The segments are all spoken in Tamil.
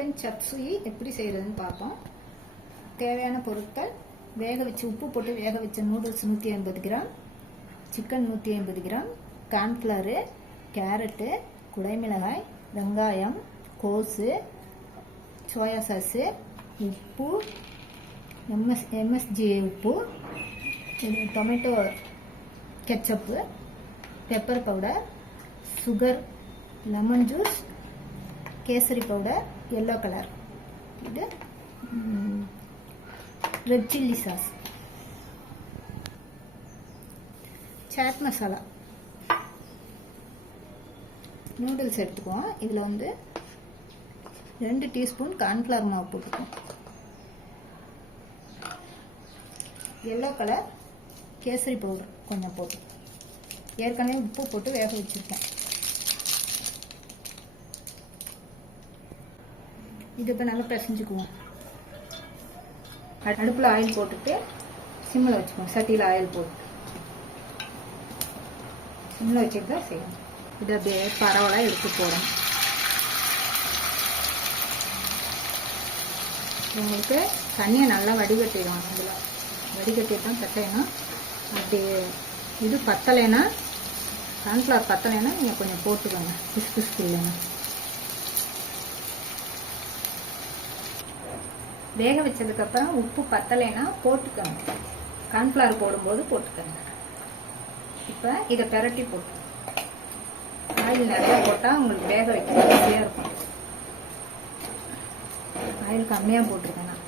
சிக்கன் சப்சுயி எப்படி செய்கிறதுன்னு பார்ப்போம். தேவையான பொருட்கள்: வேக வச்சு உப்பு போட்டு வேக வச்ச noodles 150 gram, chicken 150 gram, cornflour, carrot, குடைமிளகாய், வெங்காயம், கோஸு, சோயா சாஸு, உப்பு, எம்எஸ்ஜி உப்பு, tomato ketchup, pepper powder, sugar, lemon juice, kesari powder, yellow colour, இது red chilli sauce, chaat masala. Noodles எடுத்துக்குவோம். இதில் 2 டீஸ்பூன் கார்ன்ஃப்ளவர் மாவு போட்டுக்குவோம். எல்லோ கலர் கேசரி பவுடர் கொஞ்சம் போட்டு, ஏற்கனவே உப்பு போட்டு வேக வச்சுருக்கேன். இது இப்போ நல்லா பிசைஞ்சுக்குவோம். அடுப்பில் ஆயில் போட்டுட்டு சிம்மில் வச்சுக்குவோம். சட்டியில் ஆயில் போட்டு சிம்மில் வச்சுட்டு தான் செய்யணும். இது அப்படியே பரவலாக எடுத்து போடணும். உங்களுக்கு தண்ணியை நல்லா வடிகட்டிடுவோம். அதில் வடிகட்டி தான் தட்டையணும். அப்படி இது பத்தலைன்னா, கார்ன்ஃப்ளவர் பத்தலைன்னா நீங்கள் கொஞ்சம் போட்டுக்கோங்க. பிசு இல்லைன்னா. வேக வச்சதுக்கப்புறம் உப்பு பத்தலைன்னா போட்டுக்கோங்க. கார்ன்ஃப்ளவர் போடும்போது போட்டுக்கோங்க. இப்போ இதை பெரட்டி போட்டு ஆயில் நிறையா போட்டால் உங்களுக்கு வேக வைக்க ஈஸியாக இருக்கும். ஆயில் கம்மியாக போட்டிருக்கேன் நான்.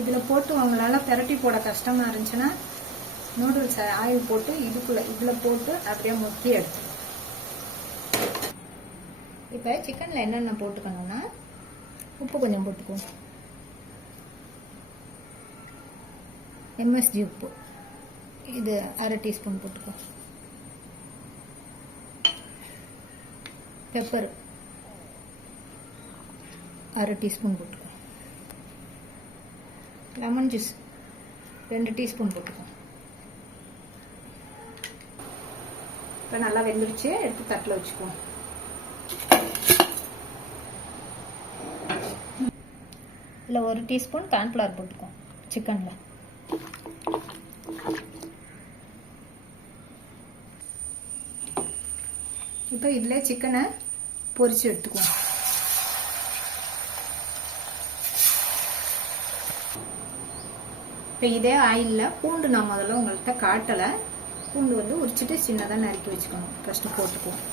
இதில் போட்டு உங்களால் பெரட்டி போட கஷ்டமாக இருந்துச்சுன்னா நூடுல்ஸ் ஆயில் போட்டு இதில் போட்டு அப்படியே முக்கி எடுத்து. இப்போ சிக்கனில் என்னென்ன போட்டுக்கணும்னா, உப்பு கொஞ்சம் போட்டுக்குவோம். எம்எஸ்ஜி உப்பு இது அரை டீஸ்பூன் போட்டுக்குவோம். பெப்பர் அரை டீஸ்பூன் போட்டுக்குவோம். லெமன் ஜூஸ் 2 டீஸ்பூன் போட்டுக்குவோம். இப்போ நல்லா வெந்துடுச்சு. எடுத்து தட்டில் வச்சுக்குவோம். இதில் 1 டீஸ்பூன் கார்ன்ஃப்ளவர் போட்டுக்குவோம் சிக்கனில். இப்போ இதில் சிக்கனை பொரிச்சு எடுத்துக்குவோம். இப்போ இதே ஆயிலில் பூண்டு நான் முதல்ல உங்கள்கிட்ட காட்டலை. பூண்டு உரிச்சிட்டு சின்னதாக நறுக்கி வச்சுக்கணும். ஃபஸ்ட்டு போட்டுக்குவோம்.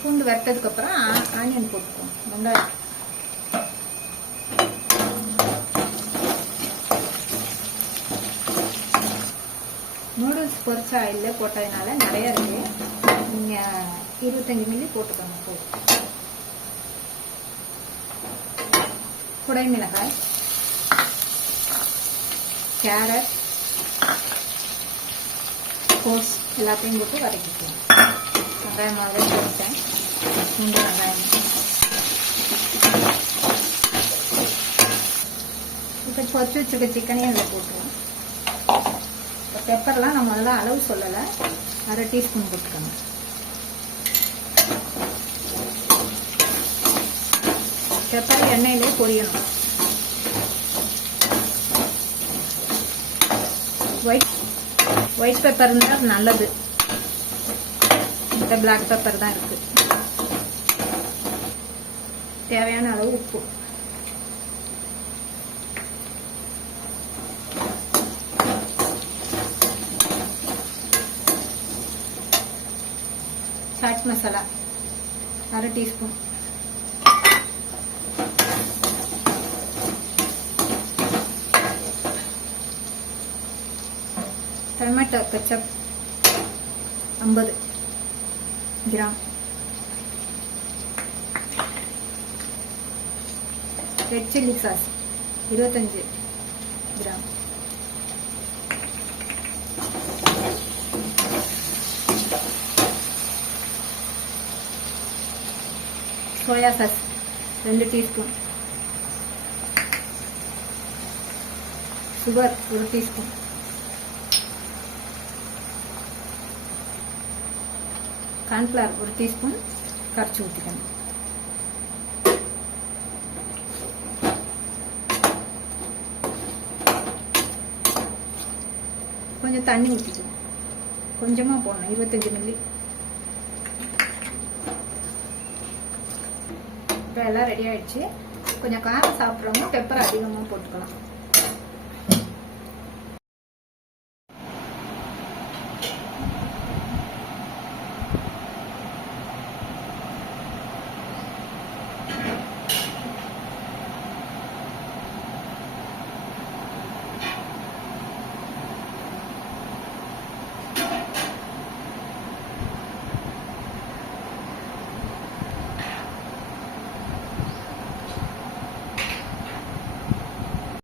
பூண்டு வறுத்ததுக்கப்புறம் ஆனியன் போட்டுக்குவோம். வெங்காயம், நூடுல்ஸ் பொரிச்ச ஆயிலில் போட்டதுனால நிறையா இருக்கு. நீங்கள் 25 மில்லி போட்டுக்கோங்க. போதும். குடைமிளகாய், கேரட், கோஸ் எல்லாத்தையும் போட்டு வதக்கிக்குவோம். வெங்காயம் முதல்ல போட்டேன். பூண்டு, வெங்காயம். இப்போ பொரிச்சு வச்சுருக்க சிக்கனையும் இதில் போட்டுருவோம். இப்போ பெப்பர்லாம் நான் முதல்ல அளவு சொல்லலை. அரை டீஸ்பூன் போட்டுக்கோங்க. பெப்பர் எண்ணெயிலே பொரியணும். ஒயிட் பெப்பர் இருந்தால் நல்லது. இந்த பிளாக் பெப்பர் தான் இருக்கு. தேவையான அளவு உப்பு, சாட் மசாலா அரை teaspoon, tomato ketchup 50 gram, red chilli sauce 25 gram, soya sauce 2 teaspoon, sugar 1 teaspoon, cornflour 1 teaspoon கரைச்சி ஊற்றிக்கணும். கொஞ்சம் தண்ணி ஊற்றிக்கணும், கொஞ்சமாக போடணும், 25 மில்லி. இப்போ எல்லாம் ரெடி ஆயிடுச்சு. கொஞ்சம் காரம் சாப்பிட்றவங்க பெப்பர் அதிகமாக போட்டுக்கலாம்.